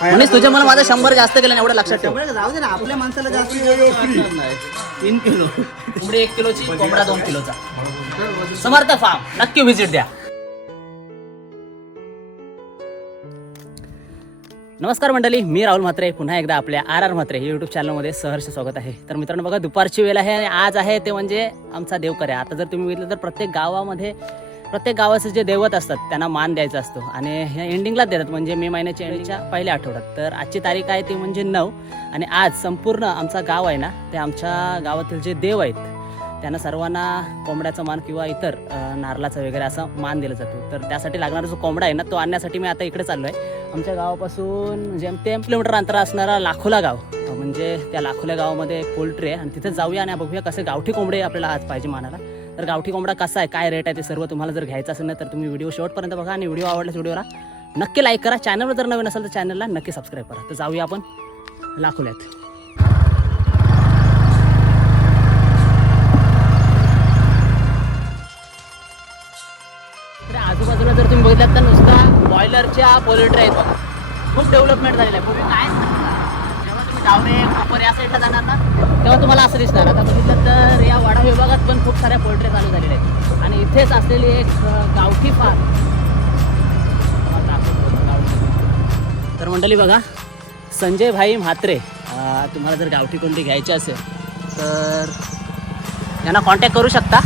म्हणून तुझ्या मला माझं शंभर जास्त केलं एवढं लक्षात ठेव. जाऊ दे ना आपल्या माणसाला जास्त तीन किलो. कोंबडी एक किलोची कोंबडा दोन किलोचा. समर्थ फार्म नक्की व्हिजिट द्या. नमस्कार मंडळी मी राहुल म्हात्रे पुन्हा एकदा आपल्या आर आर म्हात्रे यूट्यूब चॅनलमध्ये सहर्ष स्वागत आहे. तर मित्रांनो बघा दुपारची वेळ आहे आणि आज आहे ते म्हणजे आमचा देवकर्या आता जर तुम्ही बघितलं तर प्रत्येक गावामध्ये प्रत्येक गावाचे जे दैवत असतात त्यांना मान द्यायचा असतो. आणि ह्या एंडिंगलाच देतात म्हणजे मे महिन्याच्या एंडिंगच्या पहिल्या आठवड्यात. तर आजची तारीख आहे ती म्हणजे नऊ. आणि आज संपूर्ण आमचा गाव आहे ना ते आमच्या गावातील जे देव आहेत त्यांना सर्वांना कोंबड्याचा मान किंवा इतर नारळाचं नारळाचा वगैरे असा मान दिला जातो. तर त्यासाठी लागणारा जो कोंबडा आहे ना तो आणण्यासाठी मी आता इकडे चाललो आहे आमच्या गावापासून जेमतेम किलोमीटर अंतर असणारा लाखोला गाव म्हणजे त्या लाखोल्या गावामध्ये पोल्ट्री आहे. आणि तिथे जाऊया आणि बघूया कसे गावठी कोंबडे आपल्याला आज पाहिजे मानाला तर गावठी कोंबडा कसा आहे काय रेट आहे ते सर्व तुम्हाला जर घ्यायचं असेल ना तर तुम्ही व्हिडिओ शेवटपर्यंत बघा. आणि व्हिडिओ आवडल्यास व्हिडिओला नक्की लाईक करा. चॅनलवर जर नवीन असेल तर चॅनलला नक्की सबस्क्राईब करा. तर जाऊया आपण लाखोल्यात. आजूबाजूला जर तुम्ही बघितलात तर नुसता बॉयलरच्या पोल्ट्री आहेत. बघा खूप डेव्हलपमेंट झालेलं आहे. पूर्वी काय जेव्हा तुम्ही डावरे कोपर या साईडला जाणार ना तेव्हा तुम्हाला असं दिसणार. आता बघितलं तर या वाडा विभागात पण खूप साऱ्या पोल्ट्री चालू झालेल्या आहेत. आणि इथेच असलेली एक गावठी फार्म तर मंडळी बघा संजय भाई म्हात्रे तुम्हाला जर गावठी कोणती घ्यायची असेल तर यांना कॉन्टॅक्ट करू शकता.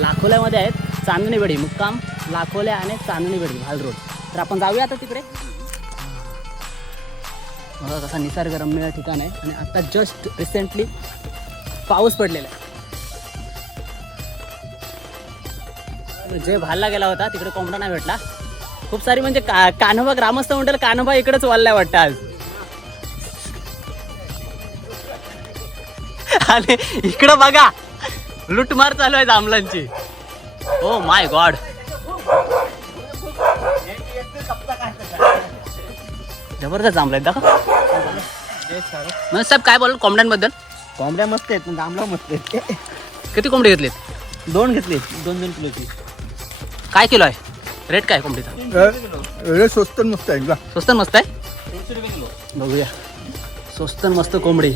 लाखोल्यामध्ये आहेत. चांदणीबडी मुक्काम. लाखोल्या आणि चांदणी बेडी भाल रोड. तर आपण जाऊया आता तिकडे. बघा कसा निसर्गरम्य ठिकाण आहे. आणि आता जस्ट रिसेंटली पाऊस पडलेला आहे. जे भालला गेला होता तिकडे कोंबडा नाही भेटला. खूप सारी म्हणजे का कान्होबा ग्रामस्थ म्हणतात कान्होबा इकडेच वाढलाय वाटतं आज. आणि इकडं बघा लुटमार चालू आहे जांभळांची. ओ माय गॉड जबरदस्त जांभळं आहेत दाखव. म्हणजे साहेब काय बोल कोंबड्यांबद्दल? कोंबड्या मस्त आहेत पण आमला मस्त आहेत. किती कोंबडी घेतलीत? दोन घेतले दोन दोन किलोची. काय किलो आहे? रेट काय कोंबडीचा? एवढे स्वस्त आणि मस्त आहे बघा. स्वस्त आणि मस्त आहे? बघूया. स्वस्त आणि मस्त कोंबडी.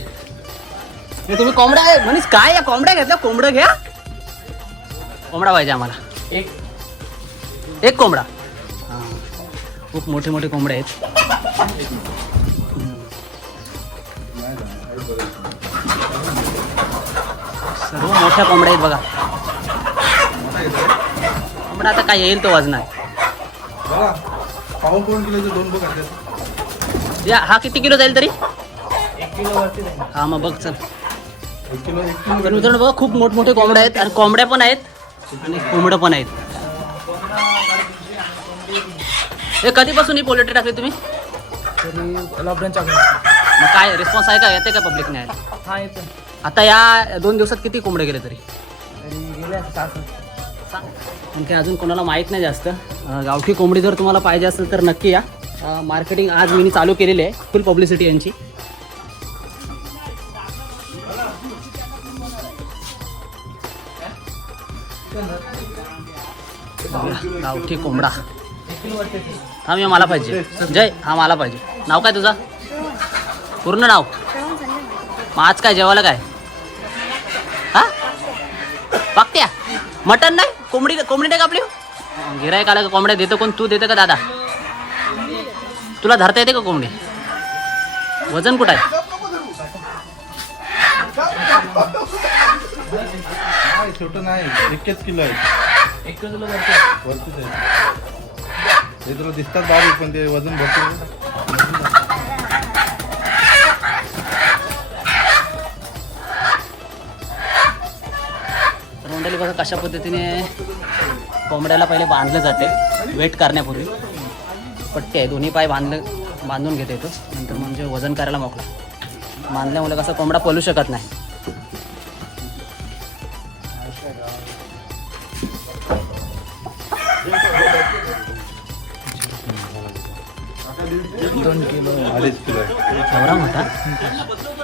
हे तुम्ही कोंबड्या आहे म्हणून काय या कोंबड्या घेतल्या? कोंबडं घ्या. कोंबडा पाहिजे आम्हाला. एक. एक कोंबडा. हां. खूप मोठे मोठे कोंबडे आहेत. सर्व मोठ्या कोंबड्या आहेत बघा. कोंबडा आता काय येईल तो आहेत. या हा किती किलो जाईल तरी? एक किलो वरती हा मग बघ चल. मित्रांनो बघा खूप मोठमोठे कोंबड्या आहेत आणि कोंबड्या पण आहेत आणि कोंबडं पण आहेत. हे कधीपासून ही पोल्ट्री टाकली तुम्ही? तरी लॉकडाऊनच्या मग काय रिस्पॉन्स आहे का? येते का पब्लिक न्यायला? हा येतो आता या दोन दिवसात किती कोंबडे गेले तरी? तरी गेले असं सहा आणखी अजून कोणाला माहीत नाही जास्त. अं, गावठी कोंबडी जर तुम्हाला पाहिजे असेल तर नक्की या. मार्केटिंग आज मी चालू केलेली आहे फुल पब्लिसिटी यांची. गावठी कोंबडा. हा मी मला पाहिजे. जय हा मला पाहिजे. नाव काय तुझा? पूर्ण नाव? मग आज काय जेवायला काय? हा? पाकत्या? मटन नाही? कोंबडी कोंबडी नाही कापली गिरायक आला का कोंबड्या देतो कोण? तू देतो का दादा? तुला धरता येते का कोंबडी? वजन कुठं आहे? छोट नाही. एकच किलो आहे. एक किलो आहे. हे तुला दिसतात बारीक पण ते वजन भरपूर मंडळी बघा कशा पद्धतीने कोंबड्याला पहिले बांधलं जाते वेट करण्यापूर्वी. पट्टी आहे दोन्ही पाय बांधलं बांधून घेते येतो नंतर म्हणजे वजन करायला मोकळा. बांधल्यामुळे कसं कोंबडा पलू शकत नाही. दोन किलो. अडीच किलो आहे. एवढा मोठा.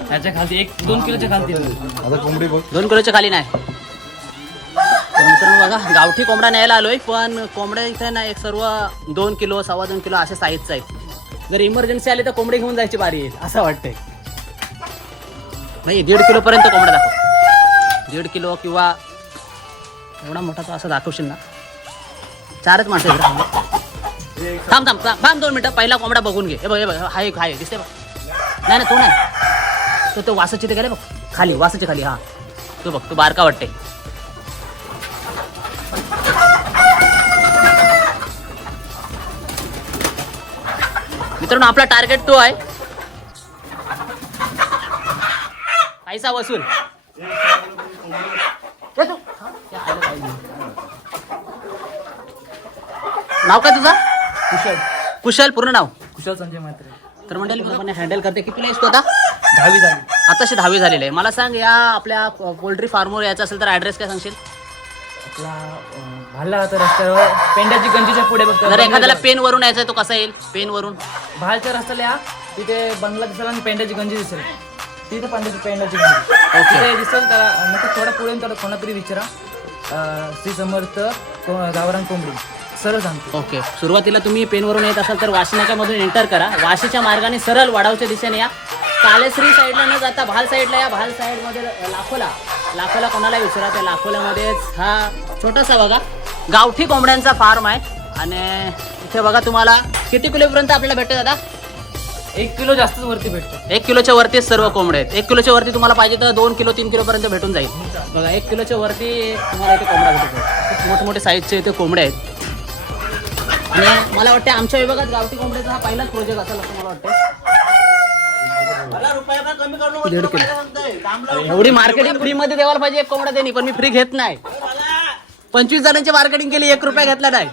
ह्याच्या खालती एक दोन किलोच्या खालती. आता कोंबडी बघ. दोन किलोच्या खाली नाही. तर मित्रांनो बघा गावठी कोंबडा न्यायला आलोय पण कोंबड्या इथे ना एक सर्व दोन किलो सव्वा दोन किलो अशा साईजचा आहेत. जर इमर्जन्सी आली तर कोंबडी घेऊन जायची बारी येईल असं वाटतंय. नाही दीड किलो पर्यंत कोंबडा दाखव. दीड किलो किंवा एवढा मोठा तो असं दाखवशील ना. चारच माणसं. थांब थांब थांब. थांब दोन मिनटं. पहिला कोंबडा बघून घे. हे बघ हे बघ. हा एक हा एक. दिसते बघ. नाही नाही तो नाही. तो तो वासाची ते गेले बघ. खाली वासाची खाली हा. तो बघ तू बारका वाटते मित्रांनो आपला टार्गेट तो आहे. पैसा वसूल. नाव काय तुझं? कुशल. कुशल पूर्ण नाव? कुशल संजय म्हात्रे. तर मंडळी हँडल करते. कितीला आहेस तू आता? दहावी झाली. आताशी दहावी झालेली आहे. मला सांग या आपल्या पोल्ट्री फार्मवर यायचं असेल तर ॲड्रेस काय सांगशील? आपला भाला आता रस्त्यावर. पेंड्याची गंजीच्या पुढे बघतो. जर एखाद्याला पेन वरून यायचं आहे तो कसा येईल? पेन वरून. भालच्या रस्त्याला या. तिथे बंगला दिसेल आणि पेंड्याची गंजी दिसेल. तिथे पांड्याची पेंड्याची गंजी. तिथे दिसेल त्याला नका थोडा पुढे येऊन त्याला कोणा तरी विचारा श्री समर्थ गावरान कोंबडी. सरळ सांगतो. ओके. सुरुवातीला तुम्ही पेनवरून येत असाल तर वाशी नाक्यामधून एंटर करा. वाशीच्या मार्गाने सरळ वडावच्या दिशेने या. कालेश्री साईडला न जाता भाल साईडला या. भाल साईडमध्ये लाखोला. लाखोला कोणाला विचारा? त्या लाखोल्यामध्येच हा छोटासा बघा. गावठी कोंबड्यांचा फार्म आहे. आणि इथे बघा तुम्हाला किती किलोपर्यंत आपल्याला भेटते दादा? एक किलो जास्तच वरती भेटतो. एक किलोच्या वरतीच सर्व कोंबडे आहेत. एक किलोच्या वरती तुम्हाला पाहिजे तर दोन किलो तीन किलो पर्यंत भेटून जाईल. बघा एक किलोच्या वरती तुम्हाला इथे कोंबडा भेटतो. खूप मोठमोठे साईजचे इथे कोंबडे आहेत. आणि मला वाटतं आमच्या विभागात गावठी कोंबड्याचा हा पहिलाच प्रोजेक्ट असेल असं मला वाटतं दीड किलो. एवढी मार्केटिंग फ्री मध्ये द्यायला पाहिजे एक कोंबडा त्यांनी पण मी फ्री घेत नाही. पंचवीस जणांची मार्केटिंग केली एक रुपया घेतला नाही.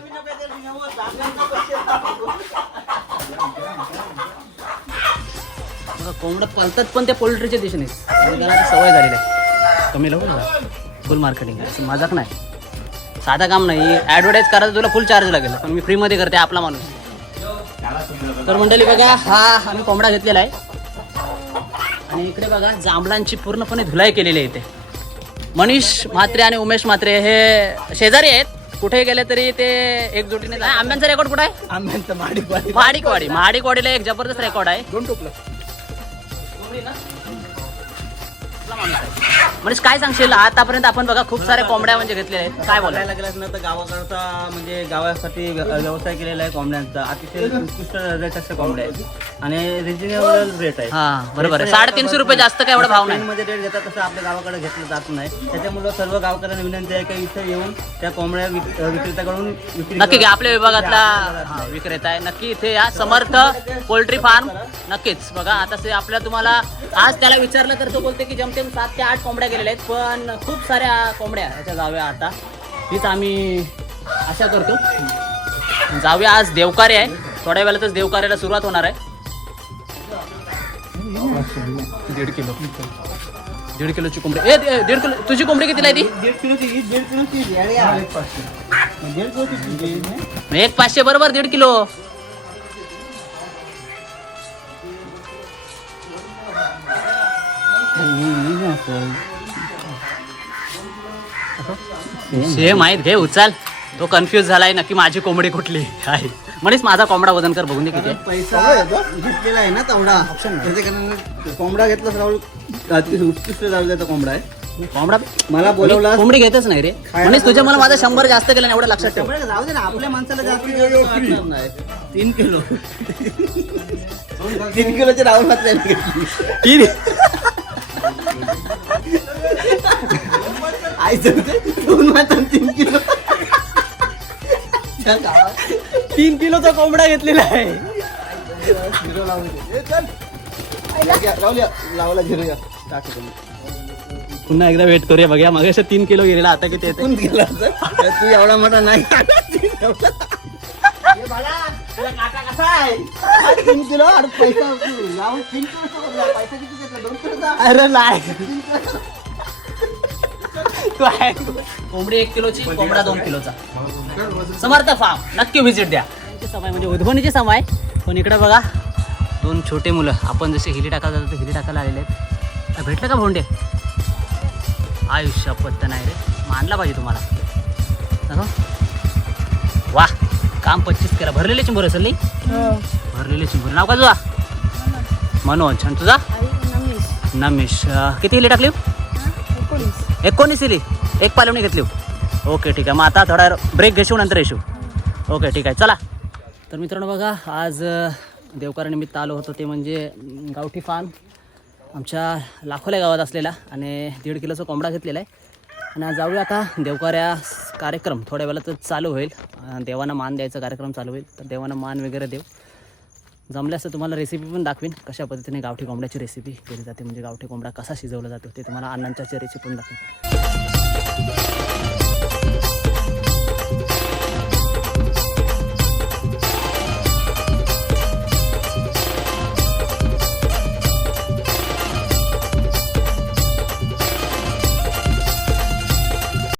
कोंबडं पळतात पण ते पोल्ट्रीच्या दिशेने सवय झालेली आहे. कमी लावू ना फुल मार्केटिंग आहे. मजाक नाही साधा काम नाही. ॲडव्हर्टाईज करायचं तुला फुल चार्ज लागेल. पण मी फ्रीमध्ये करते आपला माणूस. तर मंडळी बघा हा आम्ही कोंबडा घेतलेला आहे. आणि इकडे बघा जांभळांची पूर्णपणे धुलाई केलेली आहे इथे. मनीष म्हात्रे आणि उमेश म्हात्रे हे शेजारी आहेत. कुठे गेले तरी ते एकजुटीने आंब्यांचा रेकॉर्ड कुठे आहे? आंब्यांचं महाडिकवाडी महाडिकवाडीला एक जबरदस्त रेकॉर्ड आहे. दोन टोपलं. म्हणजे काय सांगशील? आतापर्यंत आपण बघा खूप साऱ्या कोंबड्या म्हणजे घेतलेल्या आहेत. काय बोलायला गेलास ना तर गावाकडचा म्हणजे गावासाठी व्य- व्यवसाय केलेला आहे कोंबड्यांचा. अतिशय उत्कृष्ट रेट असे कोंबड्या आहेत. आणि रिजनेबल रेट आहे. हा बरोबर आहे. साडेतीनशे रुपये जास्त काय एवढा भाव नाही. मध्ये रेट घेतात तसं आपल्या गावाकडे घेतलं जात नाही. त्याच्यामुळे सर्व गावकऱ्यांना विनंती आहे की इथं येऊन त्या कोंबड्या विक- विक्रेत्याकडून विक्री नक्की घ्या. आपल्या विभागातला हा, विक्रेता आहे. नक्की इथे या. Samarth poultry farm. नक्कीच. बघा आता आपल्या तुम्हाला आज त्याला विचारलं तर तो बोलते की जमतेम सात ते आठ कोंबड्या गेलेल्या आहेत पण खूप साऱ्या कोंबड्या ह्याच्या जाऊया आता. हीच आम्ही आशा करतो. जाऊया आज देवकार्य आहे. थोड्या वेळातच देवकार्याला सुरुवात होणार आहे. दीड किलो. दीड किलोची कोंबडी. ए दीड किलो तुझी कोंबडी कितीला आहे ती? दीड वीस दीड किलोची एक पाचशे बरोबर दीड किलो. सेम आहेत घे उचल. तो कन्फ्युज झालाय नक्की माझी कोंबडी कुठली? आहे म्हणेच माझा कोंबडा वजन कर बघून दे किती आहे. पैसा घेतलेला आहे ना तेवढा. कोंबडा घेतला राहुल उत्कृष्ट कोंबडा आहे. कोंबडा? मला बोलवला कोंबडी घेतच नाही रे. म्हणेच तुझ्या मला माझा शंभर जास्त केलं नाही एवढं लक्षात ठेव. जाऊ दे ना आपल्या माणसाला जास्त वाटणार नाही. तीन किलो. तीन किलोचे राहुल मात्र यांनी घेतली आई दोन तीन किलो. त्या गावात. तीन किलोचा कोंबडा घेतलेला आहे. झिरो लावून दे. ए, चल. आईला. घ्या, लावूया लावला झिरो या. टाकू तुम्ही. पुन्हा एकदा वेट करूया. बघूया मग तीन किलो गेलेला आता किती येते कोण गेला तू? एवढा मोठा नाही. तीन किलो अरे पैसा लावून तीन किलो पैसा किती घेतला? दोन किलो अरे नाही. तू आहे. कोंबडी एक किलोची कोंबडा दोन किलोचा. समर्थ फार्म नक्की व्हिजिट द्या. समय म्हणजे उद्भवणीची समय. पण इकडे बघा दोन छोटे मुलं. आपण जसे हिली टाकायला जातो हिली टाकायला आलेले आहेत. भेटलं का भोंडे आयुष्य पत्ता नाही रे. मानला पाहिजे तुम्हाला. वा काम पच्चीस केला. भरलेले चिंबोर असेल नाही भरलेले चिंबोर नाव का तुझा? मनोज. आणि तुझा? नमेश. किती इली टाकली? एकोणीस इली एक पालवणी घेतली. ओके ठीक आहे. मग आता थोडा ब्रेक घेशीव नंतर येशू ओके ठीक आहे. चला. तर मित्रांनो बघा आज अं, देवकारानिमित्त आलो होतो ते म्हणजे गावठी फार्म आमच्या लाखोल्या गावात असलेला आणि दीड किलोचा कोंबडा घेतलेला आहे. आणि आज जाऊया आता देवकाऱ्या कार्यक्रम. थोड्या वेळातच चालू होईल. देवांना मान द्यायचा कार्यक्रम चालू होईल. तर देवांना मान वगैरे देऊ. जमल्यास तर तुम्हाला रेसिपी पण दाखवीन. कशा पद्धतीने गावठी कोंबड्याची रेसिपी केली जाते म्हणजे गावठी कोंबडा कसा शिजवला जातो ते तुम्हाला अण्णांच्या रेसिपी पण दाखवीन.